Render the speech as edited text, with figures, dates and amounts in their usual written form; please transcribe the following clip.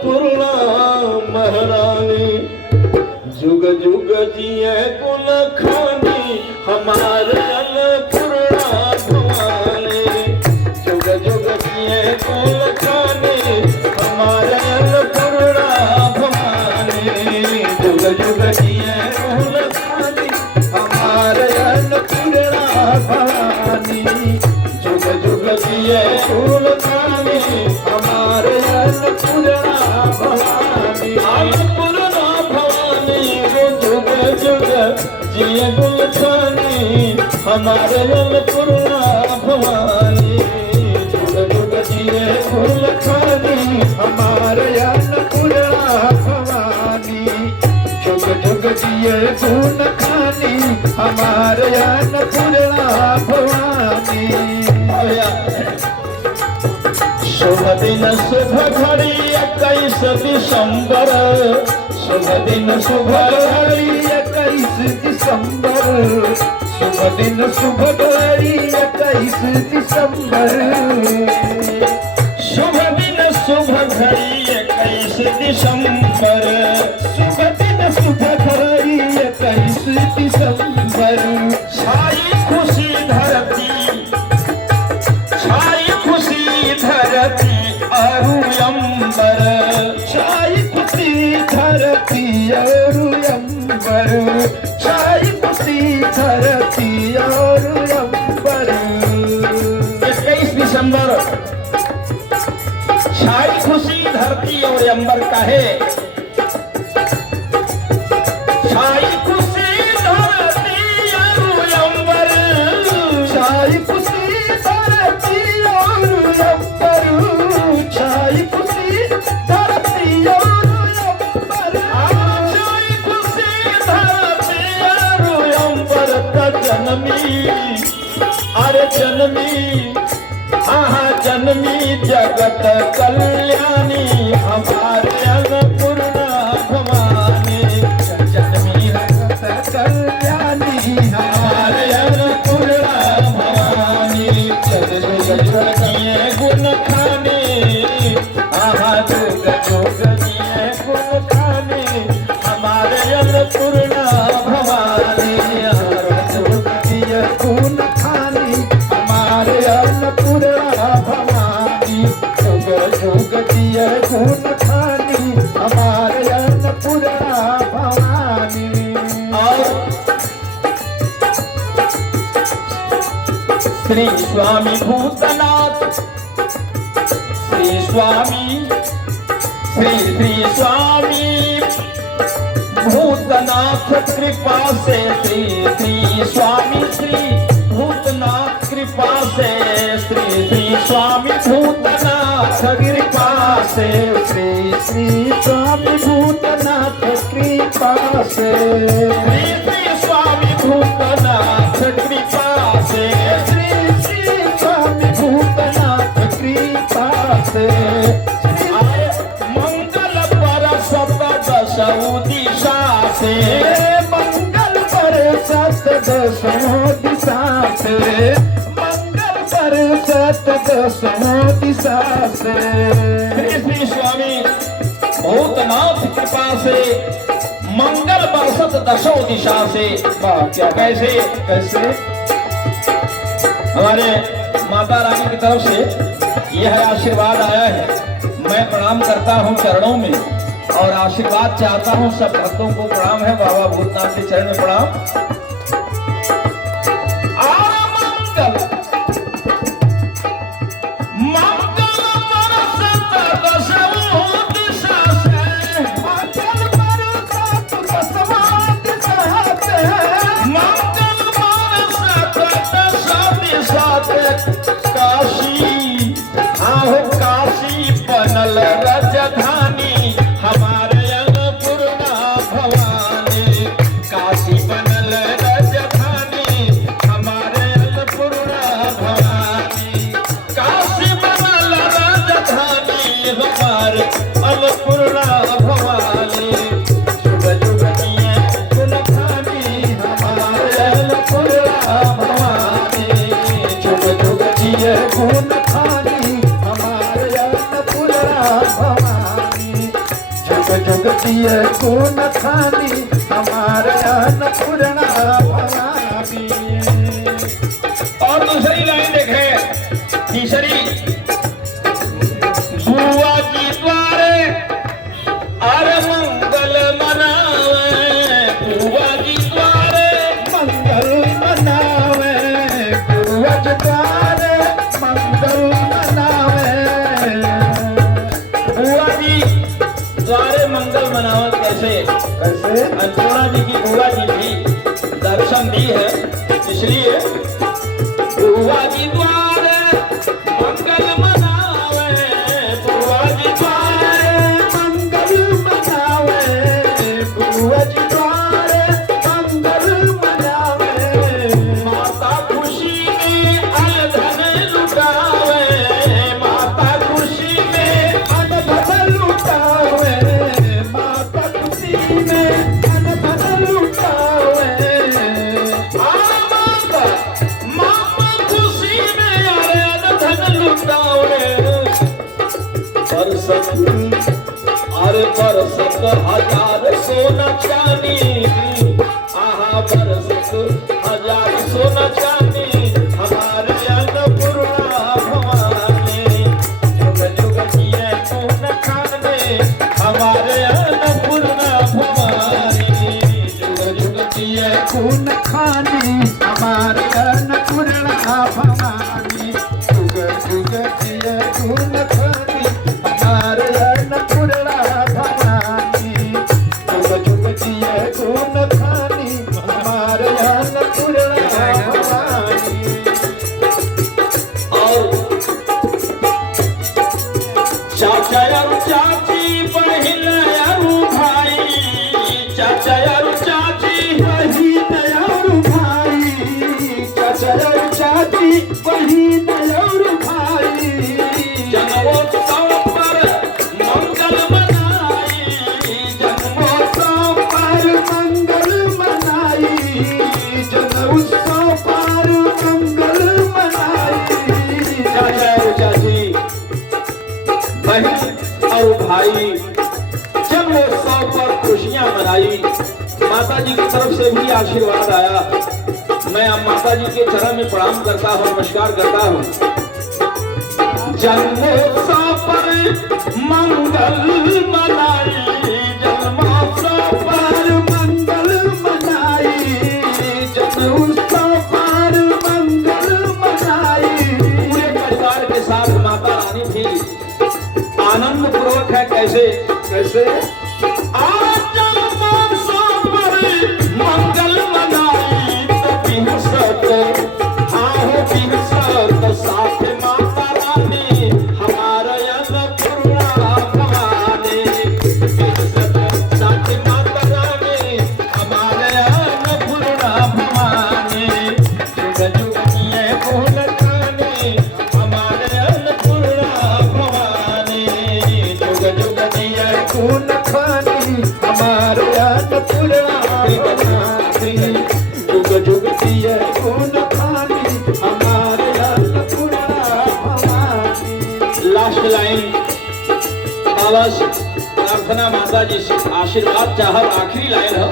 अन्नपूर्णा महारानी, जुग जुग जिए कुल खानी हमारे अन्नपूर्णा भवानी, जुग जुग जिए कुल खानी हमारे अन्नपूर्णा भवानी, जुग जुग जिए कुल खानी हमारे अन्नपूर्णा भवानी, जुग जुग जिए कुल खानी हमारे अन्नपूर्णा भवानी, अन्नपूर्णा भवानी जुग जुग जिए कुल खानी हमारे अन्नपूर्णा भवानी, जुग जुग जिए कुल खानी हमारे अन्नपूर्णा भवानी, जुग जुग जिए कुल खानी हमारे अन्नपूर्णा भवानी। शुभ दिन शुभ घड़ी 21 दिसंबर, शुभ दिन शुभ घड़ी 21 दिसंबर, शुभ दिन शुभ घड़ी 21 दिसंबर, शुभ दिन शुभ घड़ी 21 दिसंबर, शुभ दिन शुभ घड़ी 21 दिसंबर, छाई खुशी धरती, छाई खुशी धरती अरु अंबर, छाई खुशी धरती अरु अंबर, छाई खुशी धरती अरु अंबर। 21 दिसंबर छाई खुशी धरती और अंबर का है, छाई खुशी धरती अरु अंबर, छाई खुशी धरती अरु अंबर, छाई खुशी धरती अरु अंबर, छाई खुशी धरती अरु अंबर का जनमी, अरे जनमी आहा जनमी जगत कल्याणी हमारे अन्नपूर्णा भवानी, जनमी जगत कल्याणी हमारे अन्नपूर्णा भवानी, जुग जुग जिए गुण खानी आहा जुग जुग जिए गुण खानी हमारे अन्नपूर्णा भवानी, जुग जिए गुण खानी हमारे अन्नपूर्णा भवानी, जुग जुग जिए गुण खानी हमारे अन्नपूर्णा भवानी। और श्री स्वामी भूतनाथ, श्री स्वामी श्री श्री स्वामी भूतनाथ कृपा से, श्री श्री स्वामी श्री भूतनाथ कृपा से, श्री श्री स्वामी भूतनाथ कृपा से, श्री श्री स्वामी भूतनाथ कृपा से, श्री श्री स्वामी भूतनाथ कृपा से, श्री श्री स्वामी भूतनाथ कृपा से, मंगल बरसत दसों दिशा से, मंगल बरसत दसों दिशा से, मंगल बरसत दसों दिशा से, श्री स्वामी भूतनाथ कृपा से मंगल बरसत दसों दिशा से। वाह क्या, कैसे कैसे हमारे माता रानी की तरफ से यह आशीर्वाद आया है। मैं प्रणाम करता हूँ चरणों में और आशीर्वाद चाहता हूँ। सब भक्तों को प्रणाम है, बाबा भूतनाथ के चरण में प्रणाम। राजधानी हमारे अन्नपूर्णा भवानी, काशी बनल जिए खून खानी हमारे अन्नपूर्णा भवानी। और दूसरी लाइन देखे, तीसरी, बुआ जी द्वारे अरे मंगल मनावे, बुआ जी द्वारे मंगल मनावे, बुआ जी द्वारे मंगल मनावे। बुआ जी द्वारे मंगल मनावत कैसे? कैसे? अन्नपूर्णा जी की बुआ जी भी दर्शन दी है, इसलिए बुआ जी द्वारे मंगल मनावे, बुआ जी द्वारे मंगल मनावे, बुआ जी द्वारे मंगल मनावे। माता खुशी में अनधन लुटावे, माता खुशी में अनधन लुटावे, माता खुशी में अनधन लुटावे। माता मामा खुशी में अरे अनधन लुटावे। बरसत अरे बरसत हजार सोना चांदी, आहा बरसत हजार सोना चांदी हमारे अन्नपूर्णा भवानी। जुग जुग जिए खून खाने हमारे अन्नपूर्णा भवानी, जुग जुग जिए खून खानी हमारे अन्नपूर्णा भवानी। जुग जुग जिए खून खानी हमारे अन्नपूर्णा भवानी। जुग जुग जिए खून खानी हमारे अन्नपूर्णा भवानी। और चाचा और चाची बहिन और भाई, चाचा और चाची बहिन और भाई, चाचा और चाची बहिन और भाई। जन्मोत्सव पर मंगल मनाई, जन्मोत्सव पर मंगल मनाई, जन्मोत्सव पर मंगल मनाई। चाचा और चाची बहन और भाई जन्मोत्सव पर खुशियां मनाई। माता जी की तरफ से भी आशीर्वाद आया। मैं अब माता जी के चरण में प्रणाम करता हूँ, नमस्कार करता हूँ। जन्मोत्सव पर मंगल मनाई, जन्मोत्सव पर मंगल मनाई, जन्मोत्सव पर मंगल मनाई। पूरे परिवार के साथ माता रानी भी आनंद पूर्वक है। कैसे? कैसे? आज जन्मोत्सव पर मंगल मनाई, तो बिहसत हाँ हो बिहसत साथ माता रानी हमारे अन्नपूर्णा भवानी। बिहसत साथ माता रानी हमारे अन्नपूर्णा भवानी। जुग जुग जिए खून खानी हमारे अन्नपूर्णा भवानी, जुग जुग जिए खून खानी हमारे अन्नपूर्णा भवानी। जुग जुग जिए खून खानी हमारे अन्नपूर्णा भवानी। लास्ट लाइन बाबा प्रार्थना माता जी से आशीर्वाद चाहब, आखिरी लाइन है।